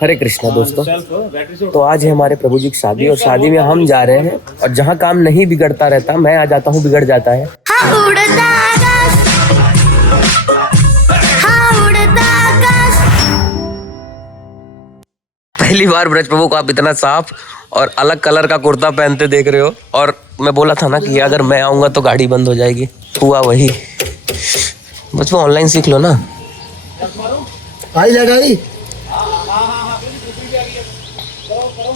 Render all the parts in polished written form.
हरे कृष्णा दोस्तों। तो आज है हमारे प्रभु जी की शादी और शादी में हम जा रहे हैं और जहाँ काम नहीं बिगड़ता रहता मैं आ जाता हूँ, बिगड़ जाता है। पहली बार ब्रज प्रभु को आप इतना साफ और अलग कलर का कुर्ता पहनते देख रहे हो। और मैं बोला था ना कि अगर मैं आऊंगा तो गाड़ी बंद हो जाएगी। हुआ वही। बस वो ऑनलाइन सीख लो ना। गाड़ी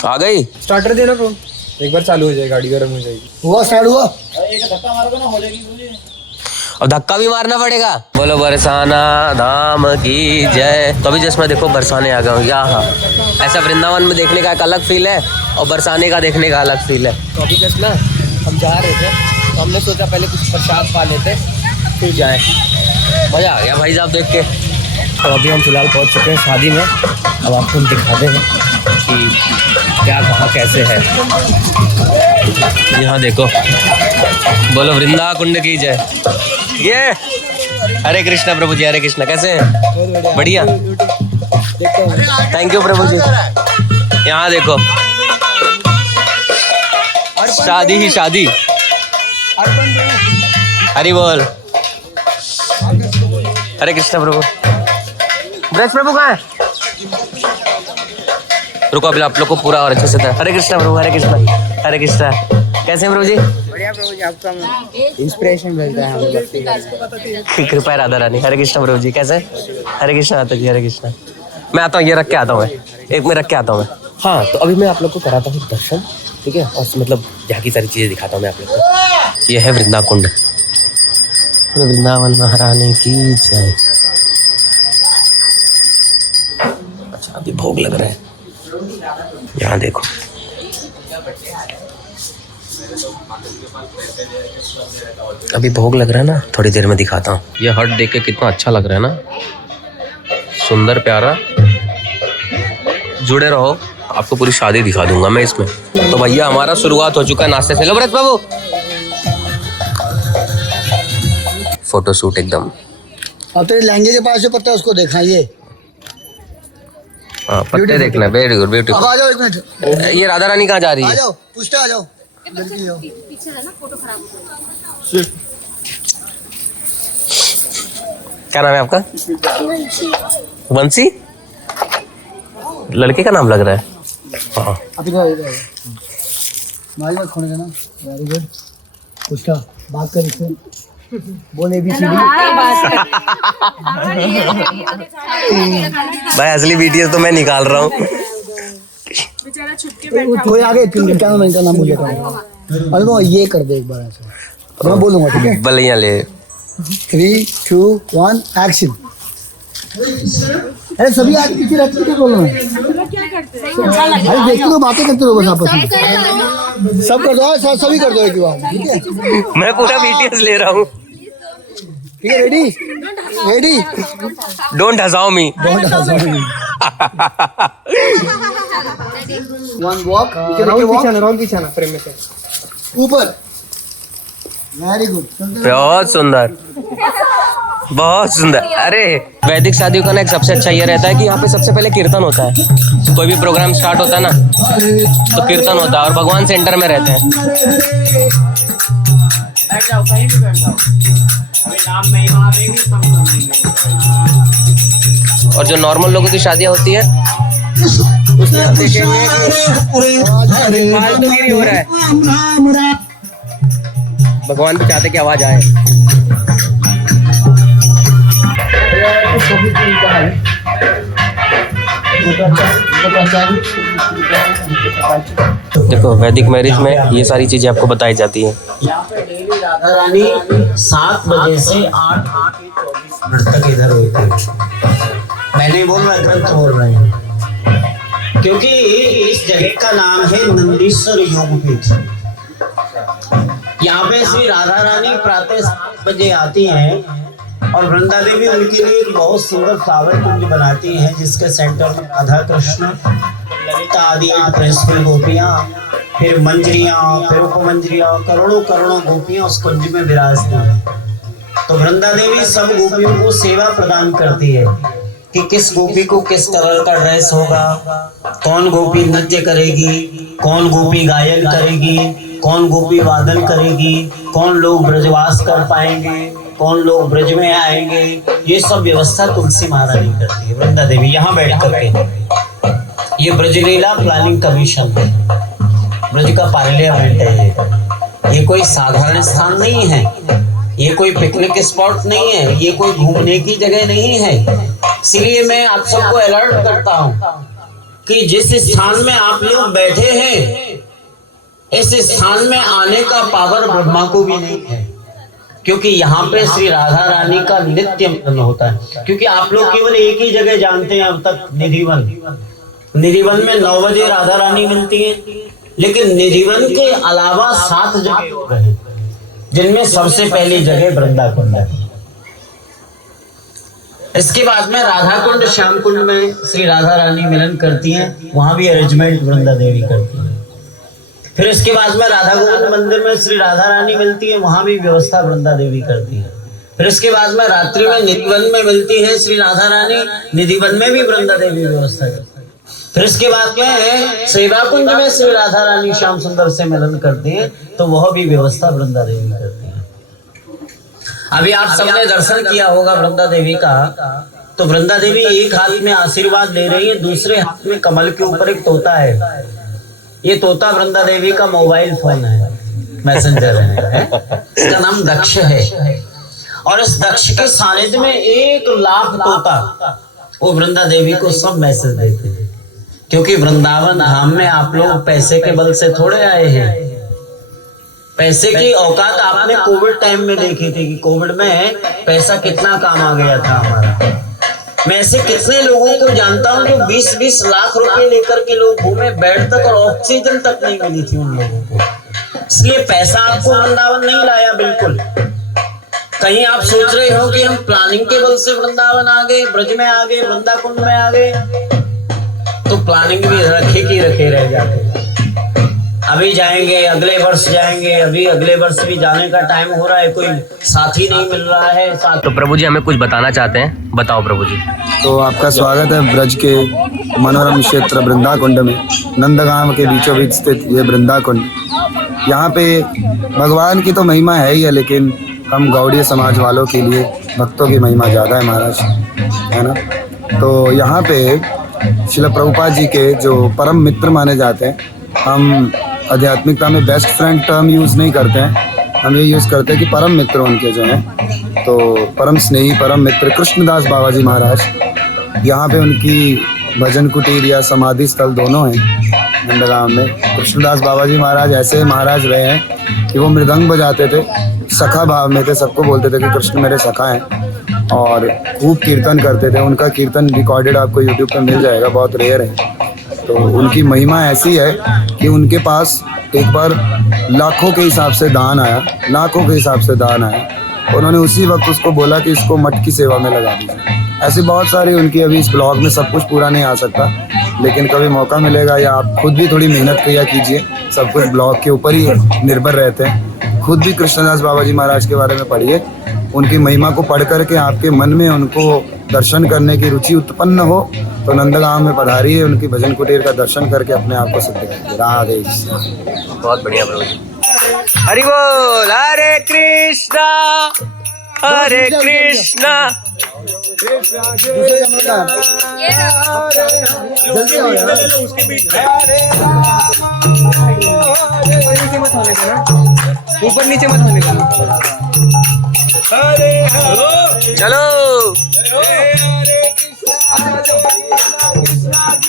आ गई। स्टार्टर देना को एक बार चालू हो जाए, गाड़ी गर्म हो जाएगी। हुआ स्टार्ट हुआ। एक धक्का मारोगे ना हो जाएगी। और धक्का भी मारना पड़ेगा। बोलो बरसाना धाम की जय। तो अभी जस्ट मैं देखो बरसाने आ गया हूँ यहाँ। ऐसा वृंदावन में देखने का एक अलग फील है और बरसाने का देखने का अलग फील है। तो अभी जस्ट ना हम जा रहे थे तो हमने सोचा पहले कुछ प्रसाद पा लेते फिर जाए। मजा आ गया भाई साहब देख के। तो अभी हम फिलहाल पहुँच चुके हैं शादी में। अब आपको हम दिखाते हैं कि क्या कहाँ कैसे है। यहाँ देखो। बोलो वृंदा कुंड की जय। ये हरे कृष्णा प्रभु जी। हरे कृष्णा। कैसे हैं? बढ़िया। थैंक यू प्रभु जी। यहाँ देखो शादी ही शादी। हरि बोल। हरे कृष्णा प्रभु। ब्रज प्रभु कहाँ है? रुको अभी आप लोग को पूरा और अच्छे से था। हरे कृष्णा प्रभु। हरे कृष्णा। हरे कृष्णा। कैसे हैं प्रभु जी? बढ़िया प्रभु जी, आपका इंस्पिरेशन मिलता है हमें भक्ति करने। कृपा है राधा रानी। हरे कृष्णा प्रभु जी। कैसे? हरे कृष्णा माता जी। हरे कृष्णा। मैं आता हूँ, ये रख के आता हूँ। मैं एक में रख के आता हूँ मैं। हाँ तो अभी मैं आप लोग को कराता हूँ दर्शन, ठीक है? और मतलब यहाँ की सारी चीजें दिखाता हूँ मैं आप लोग को। ये है वृंदा कुंड। वृंदावन महारानी की जय। अच्छा अभी भोग लग रहा है। यहाँ देखो। अभी भोग लग रहा है ना, थोड़ी देर में दिखाता हूँ। ये हट देख के कितना अच्छा लग रहा है ना, सुंदर प्यारा। जुड़े रहो, आपको पूरी शादी दिखा दूंगा मैं इसमें। तो भैया हमारा शुरुआत हो चुका है नाश्ते से। लो व्रत बाबू। फोटो शूट एकदम। अब तेरे लहंगे के पास जो पत्ता है उसको देखा ये। हाँ पत्ते देखना। Very good beautiful. अब आ जाओ एक मिनट। ये राधा रानी कहाँ जा रही है? आ जाओ पूछते आ जाओ। पीछे है ना, फोटो खराब हो जाएगा। क्या नाम है आपका? वंशी। लड़के का नाम लग रहा है। हाँ अभी मारी मत खोने देना। Very good. पूछता बात कर इससे। बोले भी भाई असली बीटीएस तो मैं निकाल रहा हूँ। कोई आगे क्या नाम इनका नाम मुझे अरे वो ये कर दे एक बार ऐसा। मैं बोलूंगा ठीक है? बलिया ले। 3, 2, 1 एक्शन। अरे सभी आगे पीछे रहते क्या बोल रहे हैं? अरे देखते रहो, बातें करते रहो बस आपस में। सब कर दो, सभी कर दो एक बार, ठीक है? मैं पूरा बीटीएस ले रहा हूँ। ठीक है रेडी? रेडी? डोंट हंसाओ मी। वन वॉक पीछे ना फ्रेम में से ऊपर। Very good. बहुत सुंदर, बहुत सुंदर। अरे वैदिक शादियों का ना एक सबसे अच्छा ये रहता है कि यहाँ पे सबसे पहले कीर्तन होता है। कोई भी प्रोग्राम स्टार्ट होता है ना तो कीर्तन होता है और भगवान सेंटर में रहते हैं। बैठ जाओ, कहीं भी बैठ जाओ। अभी नाम नहीं मारेंगे। और जो नॉर्मल लोगों की शादियाँ होती है उसमें आप देखेंगे फालतूगिरी हो रहा है। भगवान भी चाहते कि आवाज आए। देखो वैदिक मैरिज में ये सारी चीजें आपको बताई जाती हैं। यहाँ पे डेली राधा रानी 7 बजे से 8:24 मिनट तक इधर होती है। मैंने बोल रहा ग्रंथ बोल रहे हैं क्योंकि इस जगह का नाम है नंदीश्वर योगपीठ। यहाँ पे श्री राधा रानी प्रातः 7 बजे आती हैं और वृंदा देवी उनके लिए एक बहुत सुंदर फ्लावर कुंज बनाती हैं जिसके सेंटर में राधा कृष्ण, ललिता आदि प्रिंसिपल गोपियाँ, फिर मंजरियाँ, फिर उपमंजरियाँ, करोड़ों करोड़ों गोपियाँ उस कुंज में विराजती हैं। तो वृंदा देवी सब गोपियों को सेवा प्रदान करती है कि किस गोपी को किस कलर का ड्रेस होगा, कौन गोपी नृत्य करेगी, कौन गोपी गायन करेगी, कौन गोपी वादन करेगी, कौन लोग ब्रजवास कर पाएंगे, कौन लोग ब्रज में आएंगे, ये सब व्यवस्था तुलसी महारानी करती है। वृंदा देवी यहाँ बैठ करके, ये ब्रजलीला प्लानिंग कमीशन है, ब्रज का पार्लियामेंट है। ये कोई साधारण स्थान नहीं है, ये कोई पिकनिक स्पॉट नहीं है, ये कोई घूमने की जगह नहीं है। इसलिए मैं आप सबको अलर्ट करता हूँ कि जिस स्थान में आप लोग बैठे हैं, इस स्थान में आने का पावर ब्रह्मा को भी नहीं है, क्योंकि यहाँ पे श्री राधा रानी का नित्य मिलन होता है। क्योंकि आप लोग केवल एक ही जगह जानते हैं अब तक, निधिवन। निधिवन में 9 बजे राधा रानी मिलती है, लेकिन निधिवन के अलावा 7 जगह हैं, जिनमें सबसे पहली जगह वृंदाकुंड है। इसके बाद में राधा कुंड, श्याम कुंड में श्री राधा रानी मिलन करती हैं, वहां भी अरेंजमेंट वृंदा देवी करती है। फिर इसके बाद में राधा गोविंद मंदिर में श्री राधा रानी मिलती है, वहां भी व्यवस्था वृंदा देवी करती है। फिर इसके बाद में रात्रि में निधिवन में मिलती है श्री राधा रानी, निधिवन में भी वृंदा देवी व्यवस्था करती है। फिर इसके बाद में सेवा कुंज में श्री राधा रानी श्याम सुंदर से मिलन करते हैं, तो वह भी व्यवस्था वृंदा देवी करती है। अभी आप सबने दर्शन किया होगा वृंदा देवी का, तो वृंदा देवी एक हाथ में आशीर्वाद ले रही है, दूसरे हाथ में कमल के ऊपर एक तोता है। ये तोता वृंदा देवी का मोबाइल फोन है, मैसेंजर है। इसका नाम दक्ष है, और इस दक्ष के सानिध्य में 1 लाख तोता वो वृंदा देवी को सब मैसेज देते हैं। क्योंकि वृंदावन धाम में आप लोग पैसे के बल से थोड़े आए हैं। पैसे की औकात आपने कोविड टाइम में देखी थी कि कोविड में पैसा कितना काम आ गया था हमारा। मैं ऐसे कितने लोगों को जानता हूं जो 20-20 लाख रुपए लेकर के लोग घूमे, बेड तक और ऑक्सीजन तक नहीं मिली थी उन लोगों को। इसलिए पैसा आपको वृंदावन नहीं लाया बिल्कुल। कहीं आप सोच रहे हो कि हम प्लानिंग के बल से वृंदावन आ गए, ब्रज में आ गए, वृंदाकुंड में आ गए, तो प्लानिंग भी रखे रह जाते। अभी जाएंगे, अगले वर्ष जाएंगे, अभी अगले वर्ष भी जाने का टाइम हो रहा है, कोई साथी नहीं मिल रहा है साथ। तो प्रभु जी हमें कुछ बताना चाहते हैं, बताओ प्रभु जी। तो आपका स्वागत है ब्रज के मनोरम क्षेत्र वृंदाकुंड में। नंदगांव के बीचों बीच स्थित ये वृंदाकुंड, यहाँ पे भगवान की तो महिमा है ही है, लेकिन हम गौड़ीय समाज वालों के लिए भक्तों की महिमा ज़्यादा है महाराज, है ना। तो यहाँ पे श्रील प्रभुपाद जी के जो परम मित्र माने जाते हैं, हम आध्यात्मिकता में बेस्ट फ्रेंड टर्म यूज़ नहीं करते हैं, हम ये यूज़ करते हैं कि परम मित्र उनके जो हैं। तो परम स्नेही परम मित्र कृष्णदास बाबा जी महाराज, यहाँ पे उनकी भजन कुटीर या समाधि स्थल दोनों हैं नंदगांव में। कृष्णदास बाबा जी महाराज ऐसे महाराज रहे हैं कि वो मृदंग बजाते थे, सखा भाव में थे, सबको बोलते थे कि कृष्ण मेरे सखा हैं, और खूब कीर्तन करते थे। उनका कीर्तन रिकॉर्डेड आपको यूट्यूब पर मिल जाएगा, बहुत रेयर है। तो उनकी महिमा ऐसी है कि उनके पास एक बार लाखों के हिसाब से दान आया, लाखों के हिसाब से दान आया। उन्होंने उसी वक्त उसको बोला कि इसको मठ की सेवा में लगा दीजिए। ऐसी बहुत सारी उनकी, अभी इस ब्लॉग में सब कुछ पूरा नहीं आ सकता, लेकिन कभी मौका मिलेगा या आप खुद भी थोड़ी मेहनत किया कीजिए। सब कुछ ब्लॉग के ऊपर ही निर्भर रहते हैं। खुद भी कृष्णदास बाबा जी महाराज के बारे में पढ़िए, उनकी महिमा को पढ़ करके आपके मन में उनको दर्शन करने की रुचि उत्पन्न हो तो नंदगांव में पधारिए, उनकी भजन कुटीर का दर्शन करके अपने आप को सिद्ध कीजिए। राधे। बहुत बढ़िया प्रभु जी। हरि बोल। हरे कृष्णा हरे कृष्णा। ऊपर नीचे मत होने का। चलो।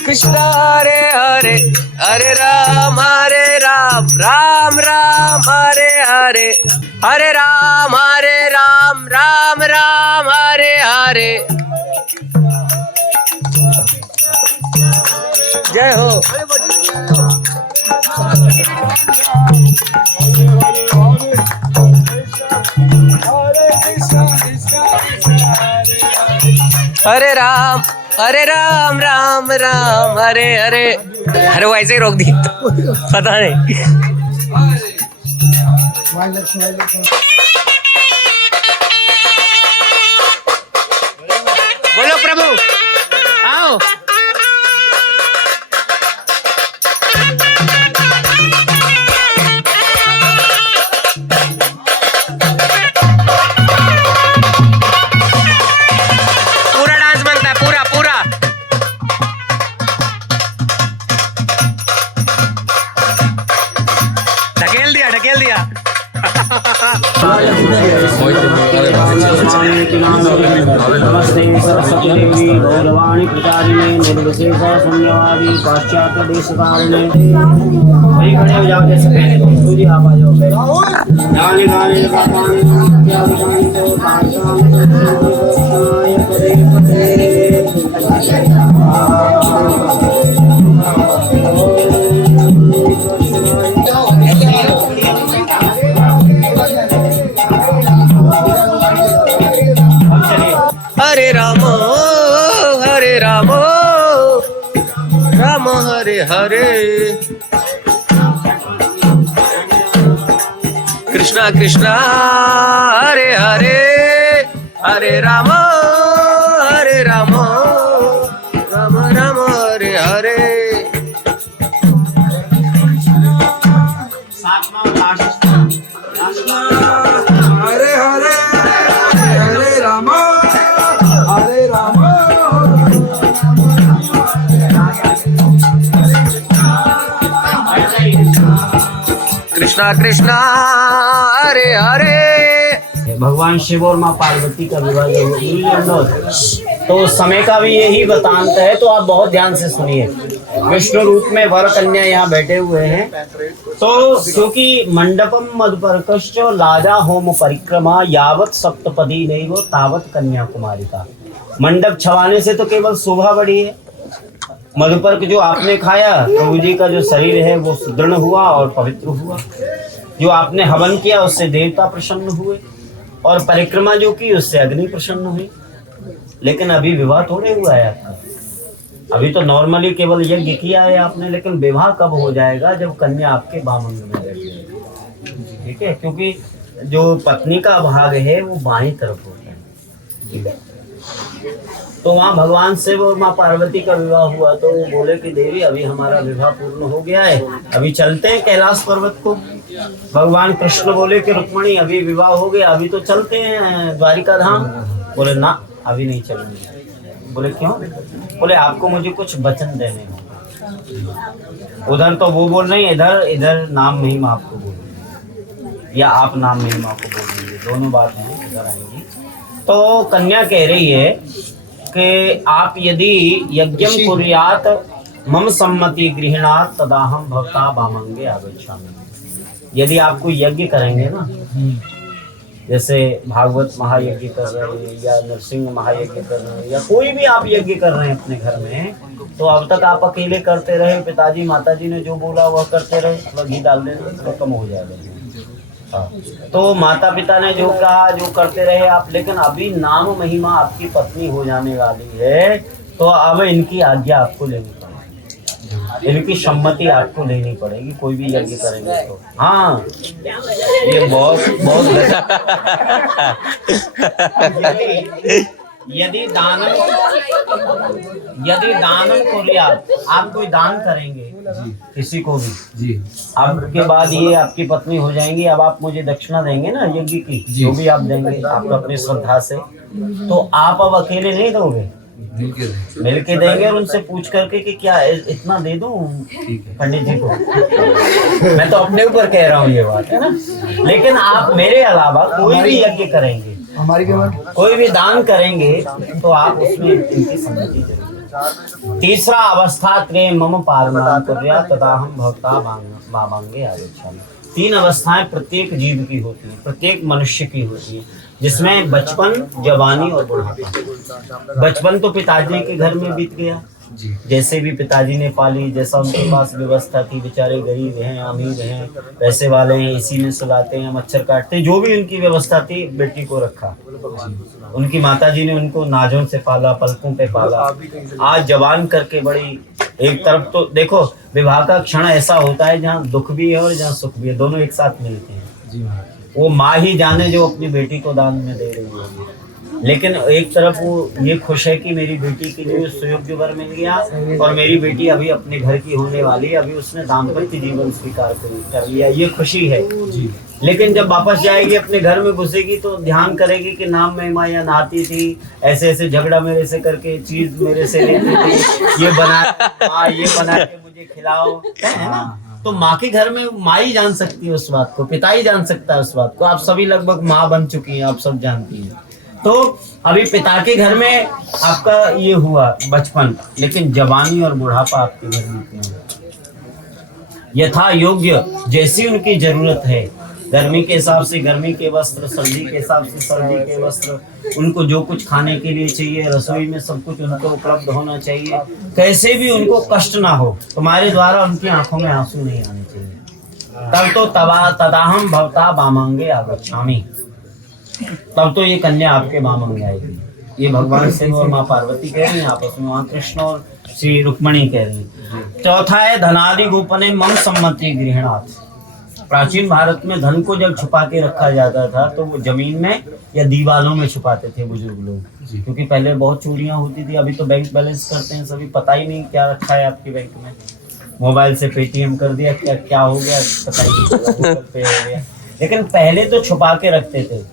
कृष्ण हरे हरे, हरे राम राम राम हरे हरे, हरे राम राम राम हरे हरे। जय हो। हरे राम राम राम हरे हरे। अरे वो ऐसे ही रोक दी, पता नहीं। बोलो प्रभु। नमस्ते सरस्वती देवी गौरवाणी प्रचारिणे निर्विशेष शून्यवादी पाश्चात्य देश कारिणे। वही खड़े हो जाओ जैसे पहले तो जी आप आ जाओ गाने गाने लगाने हरे राम राम हरे हरे कृष्णा कृष्णा हरे हरे हरे राम राम राम हरे हरे। हरे हरे हरे राम हरे राम। कृष्णा कृष्णा हरे हरे। भगवान शिव और माँ पार्वती का विवाह तो समय का भी यही वृतांत है, तो आप बहुत ध्यान से सुनिए। विष्णु रूप में वर कन्या यहाँ बैठे हुए हैं। तो क्योंकि मंडपम मधुपर्कश्च लाजा होम परिक्रमा यावत सप्तपदी नैव तावत कन्याकुमारी का। मंडप छवाने से तो केवल शोभा बढ़ी है। मधुपर्क जो आपने खाया, प्रभु जी का जो शरीर है वो सुदृढ़ हुआ और पवित्र हुआ। जो आपने हवन किया उससे देवता प्रसन्न हुए, और परिक्रमा जो की उससे अग्नि प्रसन्न हुई। लेकिन अभी विवाह थोड़े हुआ है आपका, अभी तो नॉर्मली केवल यज्ञ किया है आपने। लेकिन विवाह कब हो जाएगा? जब कन्या आपके बामंग में बैठेगी। ठीक है, क्योंकि जो पत्नी का भाग है वो बाईं तरफ होता है। ठीक है, तो वहाँ भगवान शिव और माँ पार्वती का विवाह हुआ। तो वो बोले कि देवी अभी हमारा विवाह पूर्ण हो गया है, अभी चलते हैं कैलाश पर्वत को। भगवान कृष्ण बोले कि रुक्मणी अभी विवाह हो गया, अभी तो चलते हैं द्वारिका धाम। बोले ना, अभी नहीं चलेंगे। बोले क्यों? बोले आपको मुझे कुछ वचन देने हैं। उधर तो वो बोल रही है, इधर नाम महिमा आपको बोल रही है, या आप नाम महिमा को बोल रही है, दोनों बात हैं इधर आएंगी। तो कन्या कह रही है कि आप यदि यज्ञम कुर्यात मम सम्मति गृह्णात तदाहम भक्ता बामंगे आगच्छामि। यदि आप कोई यज्ञ करेंगे ना, जैसे भागवत महायज्ञ कर रहे हैं या नरसिंह महायज्ञ कर रहे हैं या कोई भी आप यज्ञ कर रहे हैं अपने घर में, तो अब तक आप अकेले करते रहे, पिताजी माताजी ने जो बोला वह करते रहे, थोड़ा घी डाल देना थोड़ा कम हो जाएगा। हाँ, तो माता पिता ने जो कहा जो करते रहे आप। लेकिन अभी नाम महिमा आपकी पत्नी हो जाने वाली है, तो अब इनकी आज्ञा आपको लेनी पड़ेगी, इनकी सम्मति आपको लेनी पड़ेगी कोई भी यज्ञ करेंगे तो। हाँ, ये बहुत यदि दानम को लिया, आप कोई दान करेंगे किसी को भी जी, अब के बाद ये आपकी पत्नी हो जाएंगी। अब आप मुझे दक्षिणा देंगे ना यज्ञ की, जो भी आप देंगे आप अपनी श्रद्धा से, तो आप अब अकेले नहीं दोगे, मिलके देंगे। और उनसे पूछ करके कि क्या इतना दे दूं पंडित जी को। मैं तो अपने ऊपर कह रहा हूँ ये बात है ना, लेकिन आप मेरे अलावा कोई भी यज्ञ करेंगे, कोई भी दान करेंगे, तो आप उसमें इनकी सम्मति जरूर। तीसरा अवस्था त्रय मम पारणाम कुर्या तदाहम भक्ता बामंगे आगच्छामि। 3 अवस्थाएं प्रत्येक जीव की होती है, प्रत्येक मनुष्य की होती है, जिसमें बचपन, जवानी और बुढ़ापा। बचपन तो पिताजी के घर में बीत गया, जैसे भी पिताजी ने पाली, जैसा उनके पास व्यवस्था थी। बेचारे गरीब हैं, अमीर हैं, पैसे वाले हैं, इसी में सुलाते हैं, मच्छर काटते, जो भी उनकी व्यवस्था थी बेटी को रखा। उनकी माताजी ने उनको नाजों से पाला, पलकों पे पाला। आज जवान करके बड़ी, एक तरफ तो देखो विवाह का क्षण ऐसा होता है जहाँ दुख भी है और जहाँ सुख भी है, दोनों एक साथ मिलते हैं। वो माँ ही जाने जो अपनी बेटी को दान में दे रही है, लेकिन एक तरफ वो ये खुश है कि मेरी बेटी के लिए सुयोग्य वर मिल गया और मेरी बेटी अभी अपने घर की होने वाली है, अभी उसने दाम्पत्य जीवन स्वीकार कर लिया, ये खुशी है। लेकिन जब वापस जाएगी अपने घर में घुसेगी तो ध्यान करेगी कि नाम महिमा या नहाती थी, ऐसे ऐसे झगड़ा मेरे से करके, चीज मेरे से लेती थी, ये बना के मुझे खिलाओ, है ना। तो माँ के घर में माँ ही जान सकती है उस बात को, पिता ही जान सकता है उस बात को। आप सभी लगभग माँ बन चुकी हैं, आप सब जानती हैं। तो अभी पिता के घर में आपका ये हुआ बचपन, लेकिन जवानी और बुढ़ापा आपके घर में क्यों हुआ? यथा योग्य जैसी उनकी जरूरत है, गर्मी के हिसाब से गर्मी के वस्त्र, सर्दी के हिसाब से सर्दी के वस्त्र, उनको जो कुछ खाने के लिए चाहिए, रसोई में सब कुछ उनको उपलब्ध होना चाहिए, कैसे भी उनको कष्ट ना हो। तुम्हारे द्वारा उनकी आंखों में आंसू नहीं आने चाहिए। तब तो तदाहम भवता बामांगे आगच्छामि, तब तो ये कन्या आपके बामांगे आएगी। ये भगवान शिव और माँ पार्वती कह रही हैं आपस में, वहाँ कृष्ण और श्री रुक्मणी कह रही हैं। चौथा है धनादि गोपने मम सम्मति गृहणात्। प्राचीन भारत में धन को जब छुपा के रखा जाता था तो वो जमीन में या दीवारों में छुपाते थे बुजुर्ग लोग, क्योंकि पहले बहुत चोरियां होती थी। अभी तो बैंक बैलेंस करते हैं सभी, पता ही नहीं क्या रखा है आपके बैंक में। मोबाइल से पेटीएम कर दिया, क्या क्या हो गया पता ही नहीं, गूगल पे हो गया। लेकिन पहले तो छुपा के रखते थे।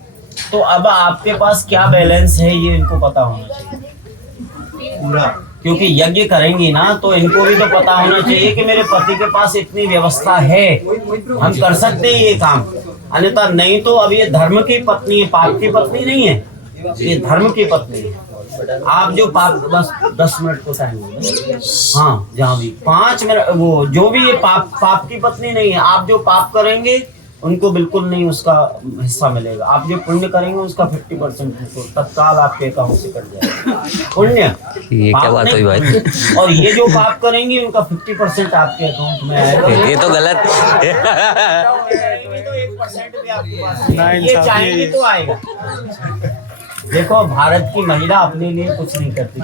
तो अब आपके पास क्या बैलेंस है ये इनको पता होना चाहिए पूरा, क्योंकि यज्ञ करेंगी ना तो इनको भी तो पता होना चाहिए कि मेरे पति के पास इतनी व्यवस्था है, हम कर सकते हैं ये काम। अन्यथा नहीं तो अब ये धर्म की पत्नी है, पाप की पत्नी नहीं है, ये धर्म की पत्नी है। आप जो पाप, बस 10 मिनट को टाइम होगा, हाँ जहाँ भी 5 मिनट, वो जो भी ये पाप की पत्नी नहीं है। आप जो पाप करेंगे उनको बिल्कुल नहीं उसका हिस्सा मिलेगा। आप जो पुण्य करेंगे उसका 50% तत्काल आपके अकाउंट से कट जाएगा पुण्य। ये क्या बात हुई भाई? और ये जो पाप करेंगे उनका 50% आपके अकाउंट में आएगा। ये तो गलत ये तो 1% भी आपके पास नहीं, ये चाहेंगे तो आएगा। देखो भारत की महिला अपने लिए कुछ नहीं करती,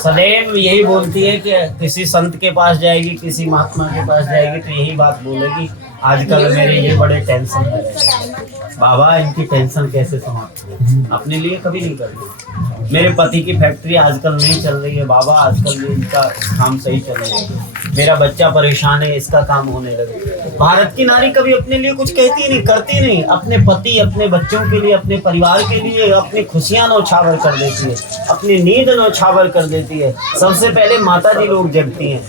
सदैव यही बोलती है कि किसी संत के पास जाएगी, किसी महात्मा के पास जाएगी तो यही बात बोलेगी, आजकल मेरे ये बड़े टेंशन है। बाबा इनकी टेंशन कैसे समाप्त हो, अपने लिए कभी नहीं करती। मेरे पति की फैक्ट्री आजकल नहीं चल रही है बाबा, आजकल ये इनका काम सही चल रहा है। मेरा बच्चा परेशान है, इसका काम होने लगे। भारत की नारी कभी अपने लिए कुछ कहती नहीं, करती नहीं। अपने पति, अपने बच्चों के लिए, अपने परिवार के लिए अपनी खुशियां नौछावर कर देती है, अपनी नींद नौछावर कर देती है। सबसे पहले माता जी लोग जगती हैं,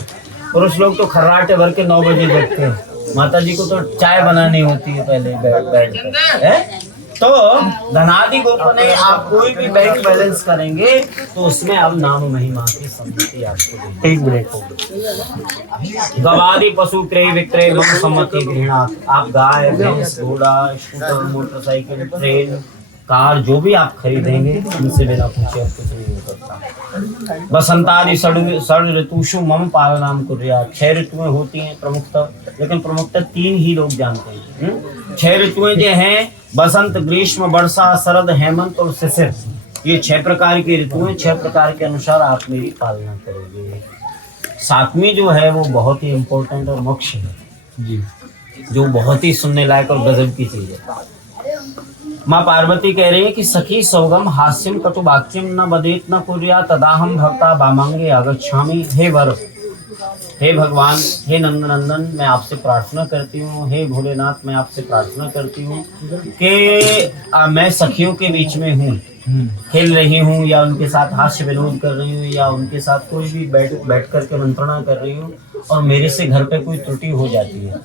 पुरुष लोग तो खर्राटे भर के 9 बजे जगते हैं। माता जी को तो चाय बनानी होती है पहले बैठ कर। तो धनादि गोपने आप कोई भी बैंक बैलेंस करेंगे तो उसमें अब नाम महिमा की सम्मति आपको। एक ब्रेक हो गवादि पशु क्रय विक्रय मम सम्मति गृहणात्। आप गाय, भैंस, घोड़ा, स्कूटर, मोटरसाइकिल, ट्रेन, कार जो भी आप खरीदेंगे उनसे बिना पूछे कुछ नहीं हो सकता। बसंतादि षड ऋतुषु मम पालनाम कुर्यात्। 6 ऋतुएं होती हैं प्रमुखतः, लेकिन प्रमुखतः 3 ही लोग जानते हैं। 6 ऋतुएं जो हैं बसंत, ग्रीष्म, वर्षा, शरद, हेमंत और शिशिर। ये 6 प्रकार की ऋतुएं, 6 प्रकार के अनुसार आप मेरी पालना करोगे। 7वीं जो है वो बहुत ही इम्पोर्टेंट और मोक्ष है जी, जो बहुत ही सुनने लायक और गजब की चीज है। माँ पार्वती कह रही है कि सखी सौगम हास्यम कटु वाक्यम न बदेत न कुर्या तदाहम भक्ता बामांगे आगच्छामि। हे वर, हे भगवान, हे नंदनंदन, मैं आपसे प्रार्थना करती हूँ, हे भोलेनाथ मैं आपसे प्रार्थना करती हूँ कि मैं सखियों के बीच में हूँ, खेल रही हूँ या उनके साथ हास्य विनोद कर रही हूँ या उनके साथ कोई भी बैठ करके मंत्रणा कर रही हूँ और मेरे से घर पे कोई त्रुटि हो जाती है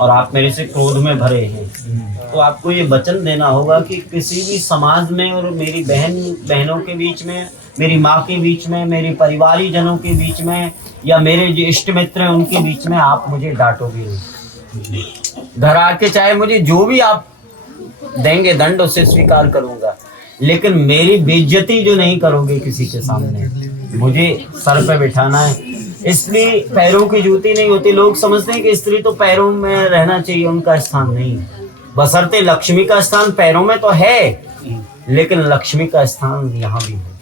और आप मेरे से क्रोध में भरे हैं, तो आपको ये वचन देना होगा कि किसी भी समाज में और मेरी बहनों के बीच में, मेरी माँ के बीच में, मेरे परिवारी जनों के बीच में या मेरे जो इष्ट मित्र हैं उनके बीच में आप मुझे डांटोगे नहीं। घर आके चाहे मुझे जो भी आप देंगे दंड उसे स्वीकार करूंगा, लेकिन मेरी बेइज्जती जो नहीं करोगे किसी के सामने, मुझे सर पे बिठाना है। इसलिए पैरों की जूती नहीं होती। लोग समझते हैं कि स्त्री तो पैरों में रहना चाहिए, उनका स्थान नहीं है। बशर्ते लक्ष्मी का स्थान पैरों में तो है, लेकिन लक्ष्मी का स्थान यहाँ भी है,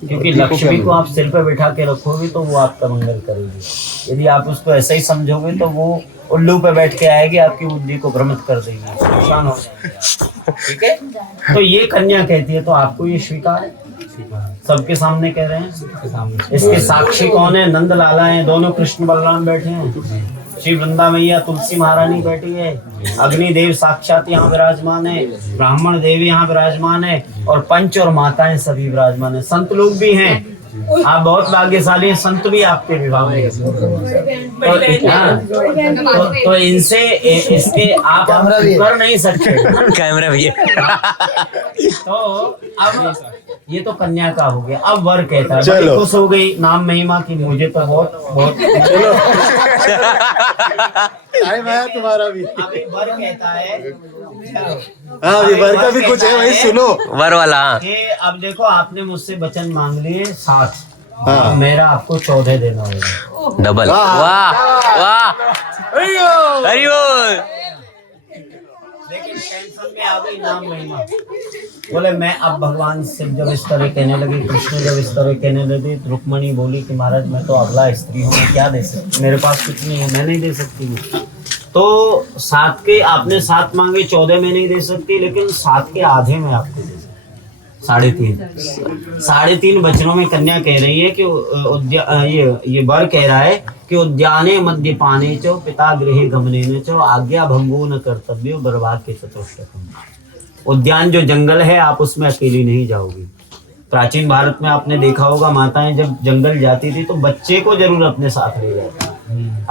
क्योंकि लक्ष्मी को आप सिर पे बिठा के रखोगे तो वो आपका मंगल करेगी। यदि आप उसको ऐसा ही समझोगे तो वो उल्लू पे बैठ के आएगी, आपकी बुद्धि को भ्रमित कर देगी, परेशान हो जाएगी। ठीक है, तो ये कन्या कहती है, तो आपको ये स्वीकार है? सबके सामने कह रहे हैं। इसके साक्षी कौन है? नंद लाला हैं, दोनों कृष्ण बलराम बैठे हैं, श्री वृंदा मैया तुलसी महारानी बैठी है, अग्निदेव साक्षात यहाँ विराजमान है, ब्राह्मण देव यहाँ विराजमान है और पंच और माताएं सभी विराजमान है, संत लोग भी हैं। आप बहुत भाग्यशाली हैं, संत भी आपके विवाह में तो इनसे इसके आप कर नहीं सकते। कैमरा भी है। तो अब ये तो कन्या का हो गया, अब वर कहता है, बड़ी खुश हो गई नाम महिमा की, मुझे तो बहुत बहुत चलो टाइम है तुम्हारा भी। अभी वर कहता है, हाँ अभी वर का भी कुछ है वही सुनो। वर वाला कि अब देखो आपने मुझसे वचन मांग लिए 7, हाँ। मेरा आपको 14 देना होगा। डबल। वाह वाह हरि बोल। लेकिन टेंशन में आ गई नाम महिमा। बोले मैं अब भगवान शिव जब इस तरह कहने लगे, कृष्ण जब इस तरह कहने लगे, रुक्मणी बोली कि महाराज मैं तो अबला स्त्री हूँ, मैं क्या दे सकती, मेरे पास कुछ नहीं है, मैं नहीं दे सकती हूँ। तो 7 के आपने 7 मांगे, 14 में नहीं दे सकती, लेकिन 7 के आधे में आपको दे सकती, 3.5 वचनों में कन्या कह रही है कि ये वर कह रहा है कि उद्याने मध्य पाने चो पिता गृहे गमने चो आज्ञा भंगो न कर्तव्य बर्बाद के चतुष्टकम। उद्यान जो जंगल है आप उसमें अकेली नहीं जाओगी। प्राचीन भारत में आपने देखा होगा माताएं जब जंगल जाती थी तो बच्चे को जरूर अपने साथ ले जाती,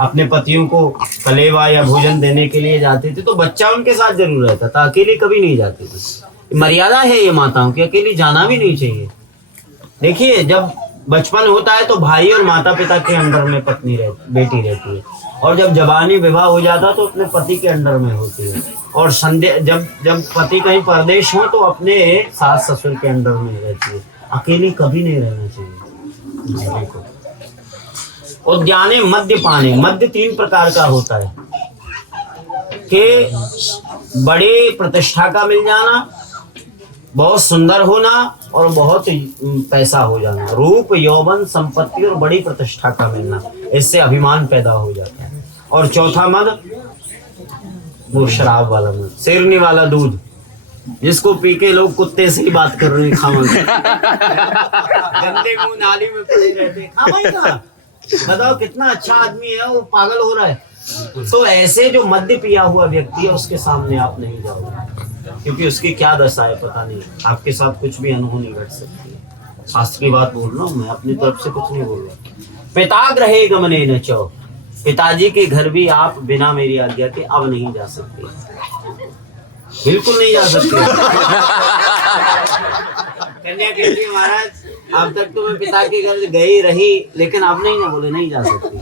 अपने पतियों को कलेवा या भोजन देने के लिए जाती थी तो बच्चा उनके साथ जरूर रहता था, अकेली कभी नहीं जाती थी। मर्यादा है ये माताओं की, अकेली जाना भी नहीं चाहिए। देखिए जब बचपन होता है तो भाई और माता पिता के अंडर में बेटी रहती है, और जब जवानी विवाह हो जाता तो अपने पति के अंडर में होती है, और संध्या जब पति कहीं परदेश हो तो अपने सास ससुर के अंडर में रहती है, अकेली कभी नहीं रहना चाहिए। उद्याने मध्य पाने, मध्य 3 प्रकार का होता है कि बड़े प्रतिष्ठा का मिल जाना, बहुत सुंदर होना और बहुत पैसा हो जाना, रूप यौवन संपत्ति और बड़ी प्रतिष्ठा का मिलना, इससे अभिमान पैदा हो जाता है। और चौथा मद वो शराब वाला मद, शेरनी वाला दूध, जिसको पी के लोग कुत्ते से ही बात कर रहे हैं, गंदे मुंह नाली में पड़े रहते हैं, बताओ कितना अच्छा आदमी है वो पागल हो रहा है। तो ऐसे जो मद्य पिया हुआ व्यक्ति है उसके सामने आप नहीं जाओगे, क्योंकि उसकी क्या दशा है पता नहीं, आपके साथ कुछ भी अनहोनी घट सकती है। शास्त्र की बात बोल रहा हूँ मैं, अपनी तरफ से कुछ नहीं बोल रहा। पिता गृहे गमने न चो, पिताजी के घर भी आप बिना मेरी आज्ञा के अब नहीं जा सकते, बिल्कुल नहीं जा सकते। कन्या कहती है महाराज अब तक तो मैं पिता के घर गई रही, लेकिन अब नहीं ना, बोले नहीं जा सकती।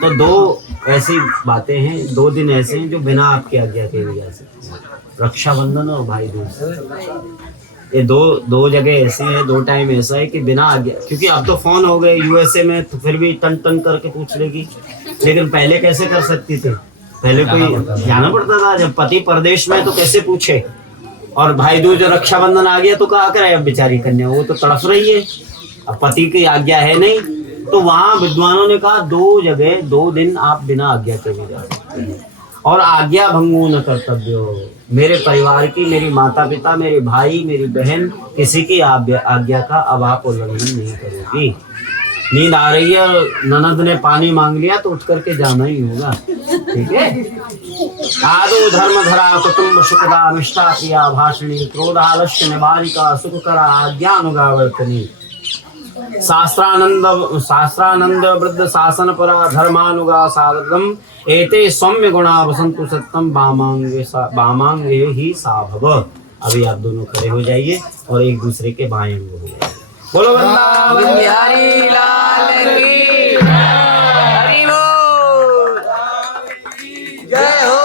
तो 2 ऐसी बातें हैं, 2 दिन ऐसे हैं जो बिना आपकी आज्ञा के भी जा सकते हैं, रक्षाबंधन और भाई दूज। ये दो जगह ऐसी हैं, 2 टाइम ऐसा है कि बिना आज्ञा, क्योंकि अब तो फोन हो गए यूएसए में तो फिर भी टन टन करके पूछ लेगी, लेकिन पहले कैसे कर सकती थी, पहले कोई जाना पड़ता था, जब पति परदेश में तो कैसे पूछे। और भाई दूज रक्षाबंधन आ गया तो कहा करे अब बेचारी कन्या, वो तो तड़फ रही है, अब पति की आज्ञा है नहीं, तो वहां विद्वानों ने कहा 2 जगह 2 दिन आप बिना आज्ञा के भी जा सकते हैं। और आज्ञा भंगो न कर्तव्य, मेरे परिवार की, मेरी माता पिता, मेरे भाई, मेरी बहन, किसी की आज्ञा का अब आप उल्लंघन नहीं करोगी। नींद आ रही है, ननद ने पानी मांग लिया तो उठ करके जाना ही होगा, ठीक है। आदो धर्म धरा कुटुंब सुखदा निष्ठा किया भाषणी क्रोधालस्य निवारिका सुख करा आज्ञानुगावर्तनी शास्त्रानंद वृद्ध शासन परा धर्मानुगा साधकम एते सौम्य गुणा वसंतु सत्यम वामांगे ही साभव। अभी आप दोनों खड़े हो जाइए और एक दूसरे के बाएं अंग हो जाइए। बोलो वृंदावन बिहारी लाल की हरि बोल, जय हो।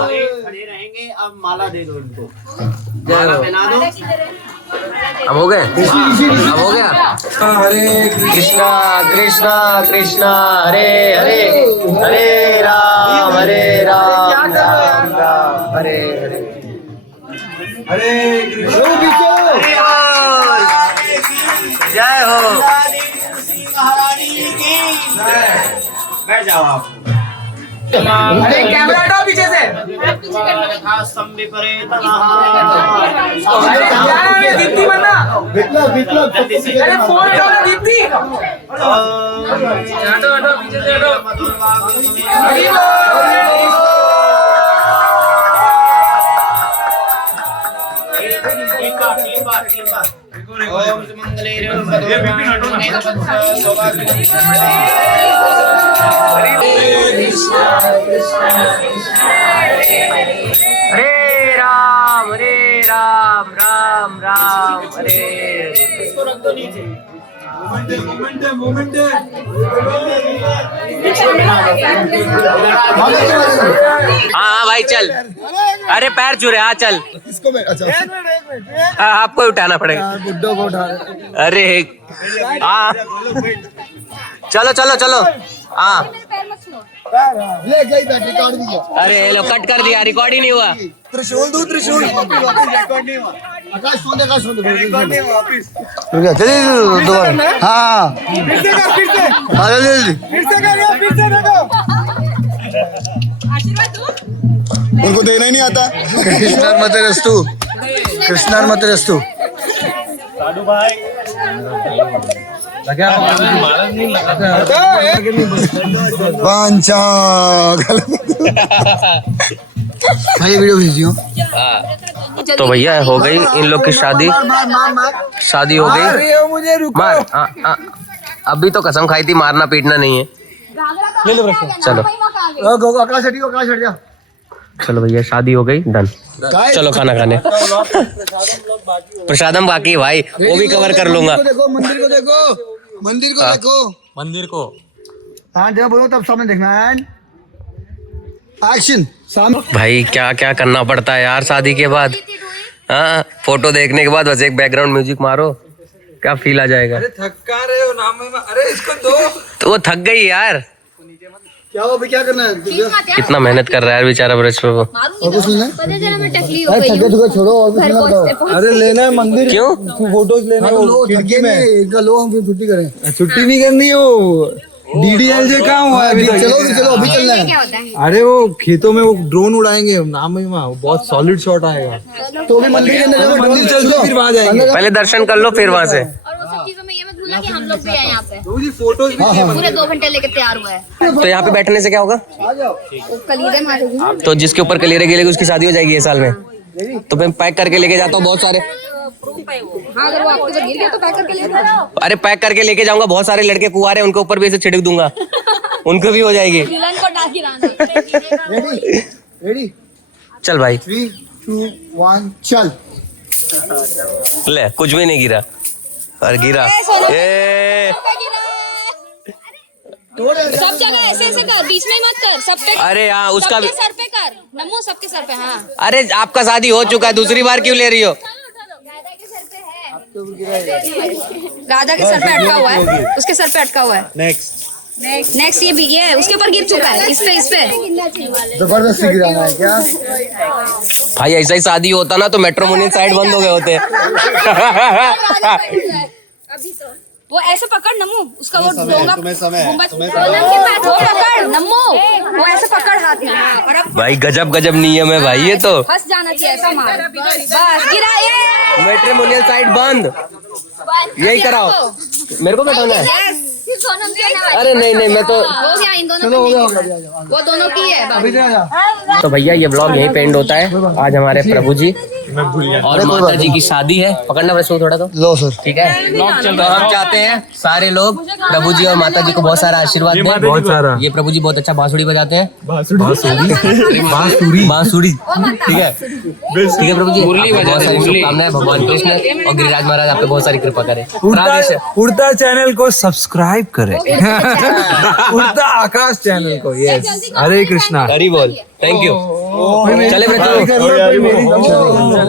खड़े रहेंगे, अब माला दे दो इनको, माला पहना दो। अब हो गए, अब हो गया। हरे कृष्णा कृष्णा कृष्णा हरे हरे, हरे राम राम राम हरे हरे, हरे कृष्ण। जय हो। बैठ जाओ आप। अरे कैमरा हटाओ पीछे से। दीप्ति बनना। अरे फोन करो दीप्ति। हटो हटो पीछे से हटो। तीन बार हरे राम राम राम हरे। हाँ भाई चल, अरे पैर चुरे, हाँ चल, इसको मैं अच्छा हाँ, आपको उठाना पड़ेगा। बुड्ढों को उठा अरे हाँ चलो चलो चलो हाँ। ले गई बैटरी काट दी। अरे लो कट कर दिया, रिकॉर्ड ही नहीं हुआ। त्रिशूल दो त्रिशूल। आकाश फोन दे, आकाश फोन दे। रुक जा, चलिए दोबारा। हाँ फिर से उनको देना ही नहीं आता। कृष्णार्मतेरस्तु, कृष्णार्मतेरस्तु। पांचा भाई वीडियो भेजियो। तो भैया हो गई इन लोग की शादी, शादी हो गई। मुझे मार अभी तो कसम खाई थी मारना पीटना नहीं है। चलो आकाश हटियो, आकाश हट जा। चलो भैया शादी हो गई, डन। चलो खाना खाने। प्रसादम बाकी है भाई, वो भी कवर कर लूंगा। देखो मंदिर को देखो, मंदिर को देखो, मंदिर को। हाँ जब बोलो तब सामने देखना है। एक्शन सामने। भाई क्या क्या करना पड़ता है यार शादी के बाद। हाँ फोटो देखने के बाद बस एक बैकग्राउंड म्यूजिक मारो, क्या फील आ जाएगा। अरे थक्का रहे हो नाम में, अरे इसको दो। तो वो थक गई यार, क्या हो, क्या करना है? कितना मेहनत कर रहा है बेचारा ब्रज पे वो। और कुछ नहीं है? पता चला मैं टकली हो अरे गई थके थके छोड़ो और कुछ ना बताओ। अरे लेना है मंदिर, क्यों? फोटोज लेना है वो खिड़की में। इनका लो हम फिर छुट्टी करें। छुट्टी नहीं करनी है, वो डीडीएलजे कहाँ हुआ है अभी तक? चलो चलो अभी चलना है। क्या होता है? अरे वो खेतों में वो ड्रोन उड़ाएंगे, नाम है वहाँ, बहुत सॉलिड शॉट आएगा। तो भी मंदिर के अंदर मंदिर चलते फिर वहाँ जाएंगे। पहले दर्शन कर लो फिर वहां से। और वो सब चीजों में ये मत भूलना कि हम लोग भी आए यहाँ पे। फोटोज भी पूरे 2 घंटे लेके तैयार हुआ है। तो यहाँ पे बैठने से क्या होगा? कलीरे मारेगी। तो जिसके ऊपर कलीरे गिरेगी उसकी शादी हो जाएगी ये साल में। तो मैं पैक करके लेके जाता हूँ बहुत सारे। हाँ अगर वो आपके ऊपर गिर गया तो पैक करके ले जाओ। अरे पैक करके लेके जाऊंगा, बहुत सारे लड़के कुंवारे हैं उनके ऊपर भी ऐसे छिड़क दूंगा, उनको भी हो जाएगी। दुल्हन को डाल गिराना। रेडी चल भाई 3 2 1 चल। ले, कुछ भी नहीं गिरा और गिरा। ए सब जगह ऐसे ऐसे कर, बीच में मत कर, सब पे। अरे हाँ उसका भी। सबके सर पे कर नमो, सबके सर पे। हाँ अरे आपका शादी हो चुका है, दूसरी बार क्यों ले रही हो? राधा के सर पे है। राधा के सर पे अटका हुआ है, उसके सर पे अटका हुआ है। नेक्स्ट ये है, उसके ऊपर गिर चुका है। इस पे जबरदस्ती गिराना है क्या? भाई ऐसा ही शादी होता ना तो मेट्रोमोनियल साइड बंद हो गए होते। अभी तो वो ऐसे पकड़ नमो, उसका वो डोंगा गुंबद के पास वो पकड़ नमो, वो ऐसे पकड़ हाथ में। और अब भाई गजब गजब नियम है भाई ये तो। फंस जाना चाहिए ऐसा मार, बस गिरा। ये मेट्रोमोनियल साइड बंद, यही कराओ। मेरे को बैठाना है? अरे नहीं नहीं मैं तो। हो गया इन दोनों की, वो दोनों की है बाबू। तो भैया ये ब्लॉग यहीं पे एंड होता है। आज हमारे प्रभु जी और माता जी की शादी है। पकड़ना बस थोड़ा तो लो सर ठीक है। तो हम चाहते हैं सारे लोग प्रभु जी और माता जी को बहुत सारा आशीर्वाद दें। बहुत सारा। ये प्रभु जी बहुत अच्छा बांसुरी बजाते हैं। बांसुरी बांसुरी ठीक है, ठीक है प्रभु जी। बहुत सारी शुभकामनाएं, भगवान कृष्ण और गिरिराज महाराज आपको बहुत सारी कृपा करें। उड़ता चैनल को सब्सक्राइब करें। उड़ता आकाश चैनल को। यस, हरे कृष्णा। हरि बोल। Thank you. चले प्रभु। चल